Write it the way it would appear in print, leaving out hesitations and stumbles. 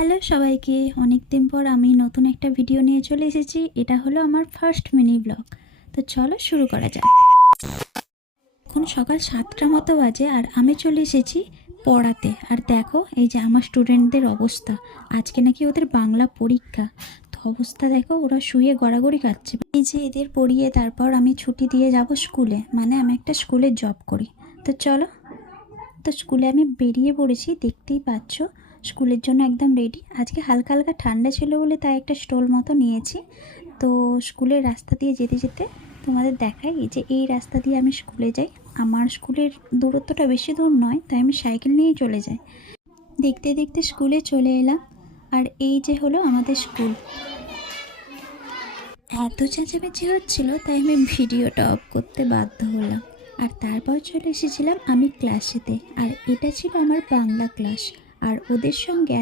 Hello সবাইকে, অনেক দিন পর আমি নতুন একটা ভিডিও নিয়ে চলে এসেছি। এটা হলো আমার ফার্স্ট মিনি ব্লগ। তো চলো শুরু করা যাক। এখন সকাল 7টার মতো বাজে আর আমি চলে এসেছি পড়াতে। আর দেখো এই যে আমার স্টুডেন্টদের অবস্থা, আজকে নাকি ওদের বাংলা পরীক্ষা। তো অবস্থা দেখো, ওরা শুয়ে গড়াগড়ি খাচ্ছে। এই যে এদের পড়িয়ে তারপর আমি ছুটি দিয়ে যাব স্কুলে, মানে আমি একটা স্কুলে জব করি। তো চলো, তো স্কুলে আমি বেরিয়ে পড়েছি, দেখতেই পাচ্ছ স্কুলের জন্য একদম রেডি। আজকে হালকা হালকা ঠান্ডা ছিল বলে তাই একটা স্টল মতো নিয়েছি। তো স্কুলের রাস্তা দিয়ে যেতে যেতে তোমাদের দেখাই, এই যে এই রাস্তা দিয়ে আমি স্কুলে যাই। আমার স্কুলের দূরত্বটা বেশি দূর নয়, তাই আমি সাইকেল নিয়েই চলে যাই। দেখতে দেখতে স্কুলে চলে এলাম, আর এই যে হলো আমাদের স্কুল। এত চেঁচামেচি হচ্ছিল তাই আমি ভিডিওটা অফ করতে বাধ্য হলাম। আর তারপর চলে এসেছিলাম আমি ক্লাসেতে, আর এটা ছিল আমার বাংলা ক্লাস। আর ওদের সঙ্গে